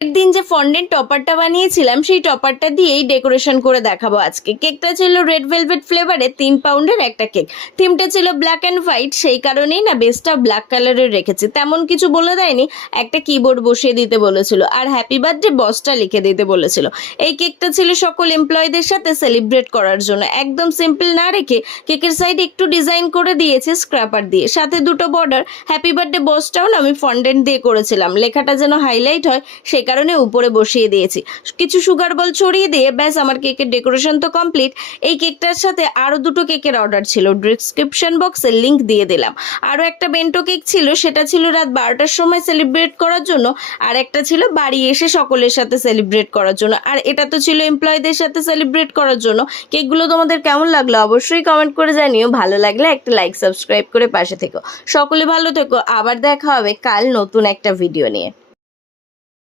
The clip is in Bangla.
একদিন যে ফন্ডেন্ট টপারটা বানিয়েছিলাম সেই টপারটা দিয়েই ডেকোরেশন করে দেখাবো আজকে। কেকটা ছিল রেড ভেলভেট ফ্লেভারে 3 পাউন্ডের একটা কেক। থিমটা ছিল ব্ল্যাক অ্যান্ড হোয়াইট, সেই কারণেই না বেসটা ব্ল্যাক কালারের রেখেছি। তেমন কিছু বলে দেয়নি, একটা কিবোর্ড বসিয়ে দিতে বলেছিল আর হ্যাপি বার্থডে বসটা লিখে দিতে বলেছিল। এই কেকটা ছিল সকল এমপ্লয়ীদের সাথে সেলিব্রেট করার জন্য। একদম সিম্পল না রেখে কেকের সাইড একটু ডিজাইন করে দিয়েছে স্ক্র্যাপার দিয়ে, সাথে দুটো বর্ডার। হ্যাপি বার্থডে বসটাও না আমি ফন্ডেন্ট দিয়ে করেছিলাম, লেখাটা যেন হাইলাইট হয় সে কারণে উপরে বসিয়ে দিয়েছি। কিছু সুগার বল ছড়িয়ে দিয়ে ব্যাস আমার কেকের ডেকোরেশন তো কমপ্লিট। এই কেকটার সাথে আরও দুটো কেকের অর্ডার ছিল, ডিসক্রিপশন বক্সে লিঙ্ক দিয়ে দিলাম। আরও একটা বেন্টো কেক ছিল, সেটা ছিল রাত 12টার সময় সেলিব্রেট করার জন্য, আর একটা ছিল বাড়ি এসে সকলের সাথে সেলিব্রেট করার জন্য, আর এটা তো ছিল এমপ্লয়ীদের সাথে সেলিব্রেট করার জন্য। কেকগুলো তোমাদের কেমন লাগলো অবশ্যই কমেন্ট করে জানিও। ভালো লাগলে একটা লাইক সাবস্ক্রাইব করে পাশে থেকো। সকলে ভালো থেকো, আবার দেখা হবে কাল নতুন একটা ভিডিও নিয়ে।